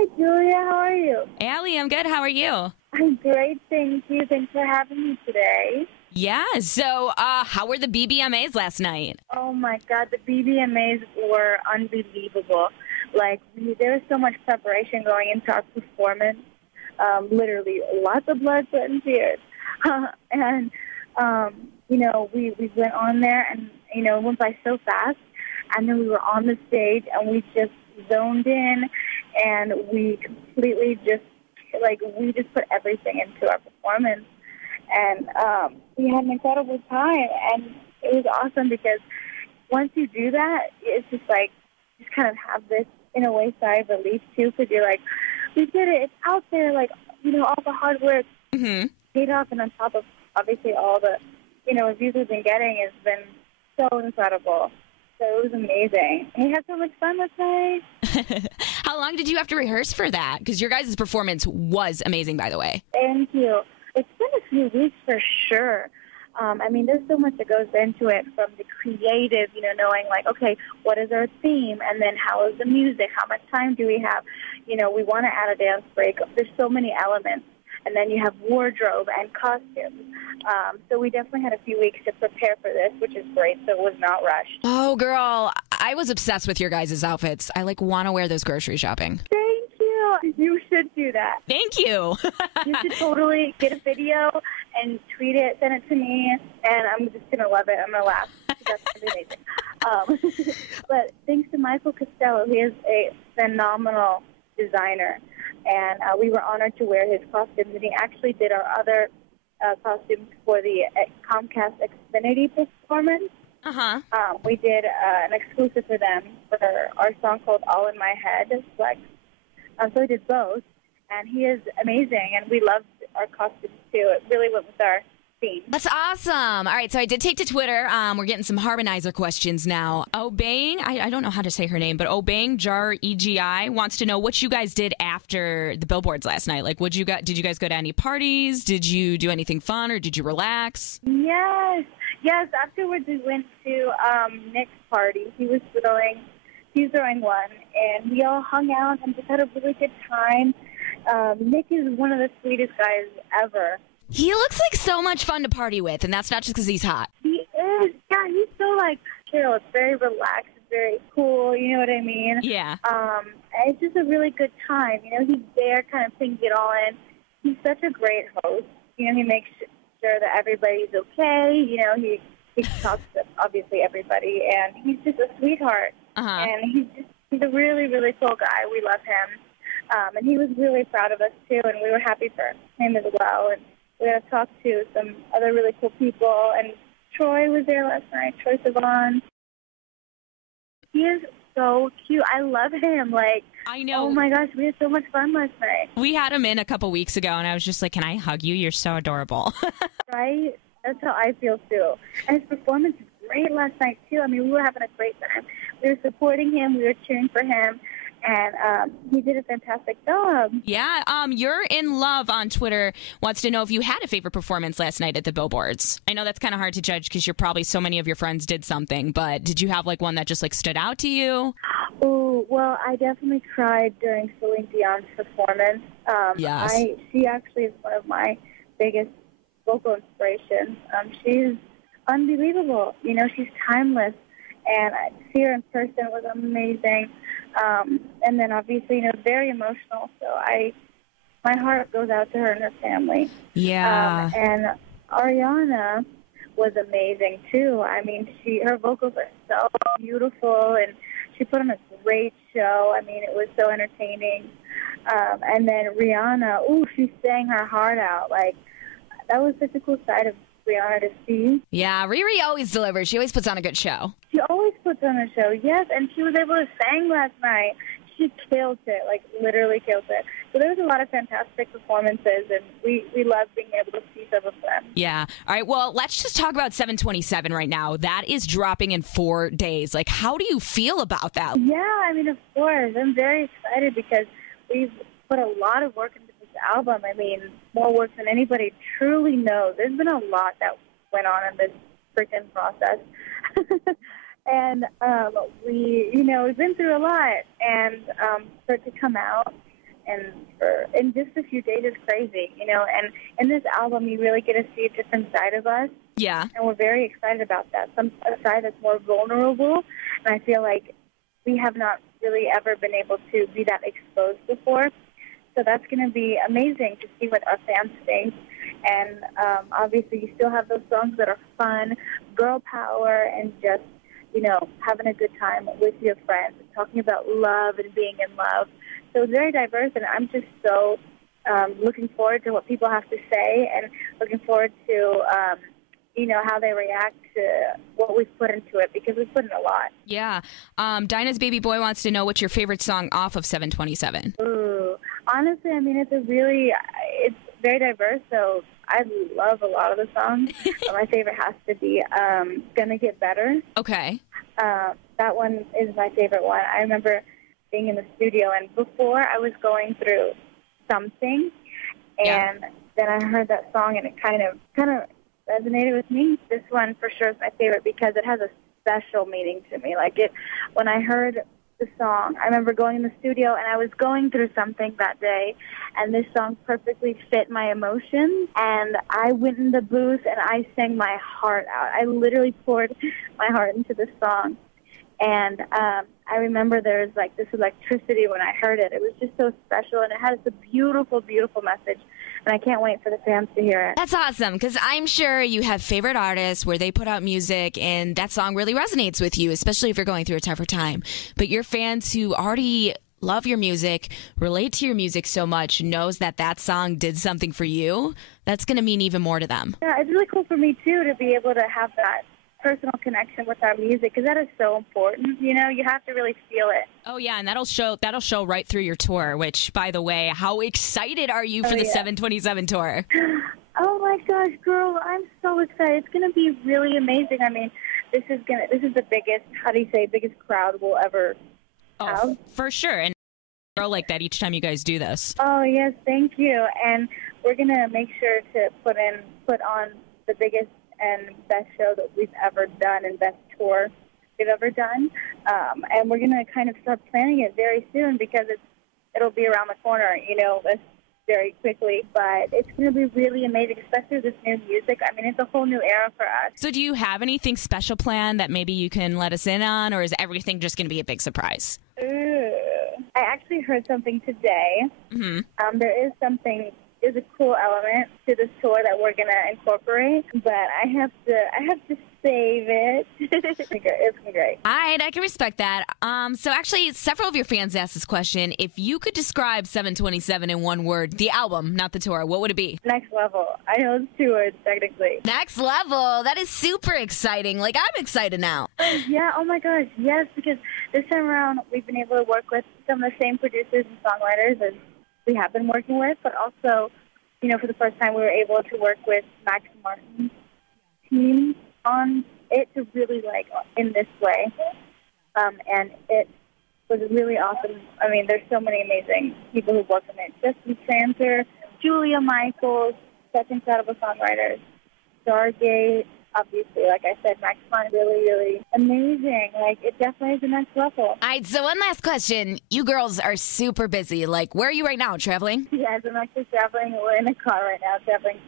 Hi, Julia. How are you? Allie, I'm good. How are you? I'm great, thank you. Thanks for having me today. Yeah. So, how were the BBMAs last night? Oh, my God. The BBMAs were unbelievable. There was so much preparation going into our performance. Literally, lots of blood, sweat, and tears. And, we went on there and, it went by so fast. And then we were on the stage and we just zoned in and we completely we just put everything into our performance. And we had an incredible time. And it was awesome because once you do that, it's just just kind of have this, in a way, sigh of relief, too, because you're like, we did it. It's out there. All the hard work paid off. And on top of, obviously, all the, reviews we've been getting has been so incredible. So it was amazing. We had so much fun last night. How long did you have to rehearse for that? Because your guys' performance was amazing, by the way. Thank you. It's been a few weeks for sure. There's so much that goes into it, from the creative, knowing okay, what is our theme? And then how is the music? How much time do we have? We want to add a dance break. There's so many elements. And then you have wardrobe and costumes. So we definitely had a few weeks to prepare for this, which is great. So it was not rushed. Oh, girl. I was obsessed with your guys' outfits. I want to wear those grocery shopping. Thank you. You should do that. Thank you. You should totally get a video and tweet it, send it to me, and I'm just going to love it. I'm going to laugh. That's amazing. But thanks to Michael Costello, he is a phenomenal designer. And we were honored to wear his costumes, and he actually did our other costumes for the Comcast Xfinity performance. We did an exclusive for them for our song called All in My Head. So he did both, and he is amazing, and we loved our costumes, too. It really went with our theme. That's awesome. All right, so I did take to Twitter. We're getting some harmonizer questions now. Obeying, I don't know how to say her name, but Obeying Jar EGI wants to know what you guys did after the billboards last night. Did you guys go to any parties? Did you do anything fun, or did you relax? Yes. Afterwards, we went to Nick's party. He was throwing one, and we all hung out and just had a really good time. Nick is one of the sweetest guys ever. He looks like so much fun to party with, and that's not just because he's hot. He is. Yeah, he's so chill. It's very relaxed. It's very cool. You know what I mean? Yeah. It's just a really good time. He's there kind of thinking it all in. He's such a great host. He makes sure that everybody's okay. He talks to, obviously, everybody, and he's just a sweetheart. And he's a really, really cool guy. We love him. And he was really proud of us, too, and we were happy for him as well. And we got to talk to some other really cool people, and Troy was there last night, Troy Sivan. He is so cute. I love him. I know. Oh, my gosh, we had so much fun last night. We had him in a couple weeks ago, and I was just like, can I hug you? You're so adorable. Right? That's how I feel, too. And his performance was great last night, too. We were having a great time. We were supporting him. We were cheering for him. And he did a fantastic job. Yeah. You're in Love on Twitter wants to know if you had a favorite performance last night at the billboards. I know that's kind of hard to judge because you're probably so many of your friends did something, but did you have one that just stood out to you? Oh, well, I definitely cried during Celine Dion's performance. Yes. She actually is one of my biggest vocal inspirations. She's unbelievable. She's timeless. And to see her in person was amazing. And then obviously, very emotional. So my heart goes out to her and her family. Yeah. And Ariana was amazing too. Her vocals are so beautiful, and she put on a great show. It was so entertaining. And then Rihanna, she sang her heart out. That was such a cool side of Rihanna to see. Yeah, Riri always delivers. She always puts on a good show. She always puts on a show, yes, and she was able to sing last night. She killed it, literally killed it. So there was a lot of fantastic performances, and we loved being able to see some of them. Yeah. All right, well, let's just talk about 727 right now. That is dropping in 4 days. How do you feel about that? Yeah, of course. I'm very excited because we've put a lot of work into this album. More work than anybody truly knows. There's been a lot that went on in this freaking process. And we've been through a lot, and for it to come out in just a few days is crazy, you know. And in this album, you really get to see a different side of us. Yeah. And we're very excited about that. A side that's more vulnerable, and I feel like we have not really ever been able to be that exposed before. So that's going to be amazing to see what our fans think. And obviously, you still have those songs that are fun, girl power, and just, you know, having a good time with your friends, talking about love and being in love. So it's very diverse, and I'm just so looking forward to what people have to say, and looking forward to, you know, how they react to what we've put into it, because we've put in a lot. Yeah. Dinah's baby boy wants to know what's your favorite song off of 727. Ooh, honestly, I mean, it's very diverse, so I love a lot of the songs. My favorite has to be Gonna Get Better. Okay. That one is my favorite one. I remember being in the studio, and before I was going through something, and then I heard that song, and it kind of resonated with me. This one for sure is my favorite because it has a special meaning to me. When I heard the song, I remember going in the studio, and I was going through something that day, and this song perfectly fit my emotions, and I went in the booth and I sang my heart out. I literally poured my heart into this song. And I remember there was this electricity when I heard it. It was just so special, and it has a beautiful, beautiful message. And I can't wait for the fans to hear it. That's awesome, because I'm sure you have favorite artists where they put out music and that song really resonates with you, especially if you're going through a tougher time. But your fans who already love your music, relate to your music so much, knows that song did something for you, that's going to mean even more to them. Yeah, it's really cool for me, too, to be able to have that personal connection with our music, because that is so important. You know, you have to really feel it. Oh yeah, and that'll show right through your tour, which, by the way, how excited are you for the 727 tour? Oh my gosh, girl, I'm so excited. It's going to be really amazing. I mean, this is the biggest crowd we'll ever have. For sure. And girl like that each time you guys do this. Oh yes, thank you. And we're going to make sure to put on the biggest and best show that we've ever done, and best tour we've ever done. And we're going to kind of start planning it very soon, because it'll be around the corner, you know, very quickly. But it's going to be really amazing, especially with this new music. I mean, it's a whole new era for us. So do you have anything special planned that maybe you can let us in on, or is everything just going to be a big surprise? Ooh. I actually heard something today. Mm-hmm. There's a cool element to this tour that we're going to incorporate, but I have to save it. It's going to be great. All right, I can respect that. So actually, several of your fans asked this question. If you could describe 727 in one word, the album, not the tour, what would it be? Next level. I know it's 2 words, technically. Next level. That is super exciting. I'm excited now. Yeah, oh my gosh, yes, because this time around, we've been able to work with some of the same producers and songwriters as we have been working with, but also, you know, for the first time we were able to work with Max Martin's team on it to really in this way. And it was really awesome. I mean, there's so many amazing people who worked on it. Justin Tranter, Julia Michaels, such incredible songwriters. Stargate, obviously, like I said, Max Martin, really, really amazing. It definitely is the next level. All right, so one last question. You girls are super busy. Where are you right now, traveling? Yes, I'm actually traveling. We're in a car right now, traveling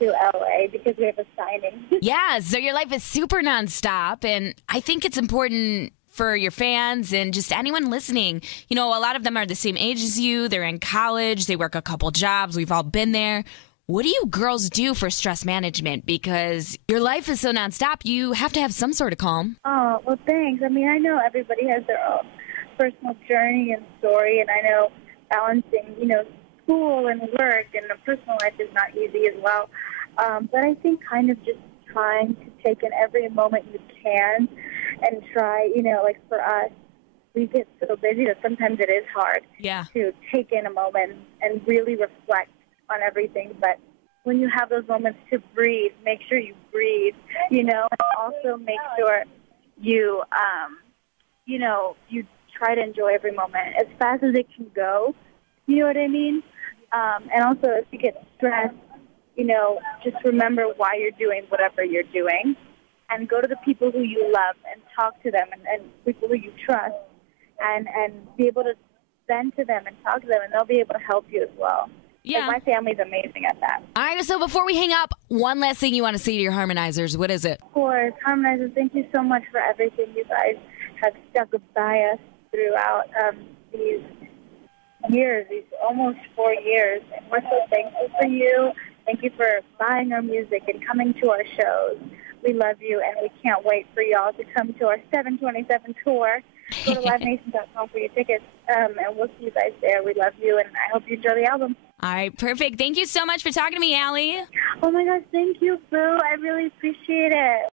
to L.A. because we have a signing. Yeah, so your life is super nonstop, and I think it's important for your fans and just anyone listening. You know, a lot of them are the same age as you. They're in college. They work a couple jobs. We've all been there. What do you girls do for stress management? Because your life is so nonstop, you have to have some sort of calm. Oh, well, thanks. I mean, I know everybody has their own personal journey and story, and I know balancing, you know, school and work and the personal life is not easy as well. But I think kind of just trying to take in every moment you can and try, you know, for us, we get so busy that sometimes it is hard to take in a moment and really reflect on everything. But when you have those moments to breathe, make sure you breathe, you know, and also make sure you, you know, you try to enjoy every moment as fast as it can go. You know what I mean? And also, if you get stressed, you know, just remember why you're doing whatever you're doing, and go to the people who you love and talk to them, and people who you trust, and be able to vent to them and talk to them, and they'll be able to help you as well. Yeah. Like, my family's amazing at that. All right, so before we hang up, one last thing you want to say to your harmonizers. What is it? Of course, harmonizers, thank you so much for everything you guys have stuck by us throughout these years, these almost 4 years. And we're so thankful for you. Thank you for buying our music and coming to our shows. We love you, and we can't wait for y'all to come to our 727 tour. Go to livenation.com for your tickets, and we'll see you guys there. We love you, and I hope you enjoy the album. All right, perfect. Thank you so much for talking to me, Allie. Oh, my gosh, thank you, Boo. I really appreciate it.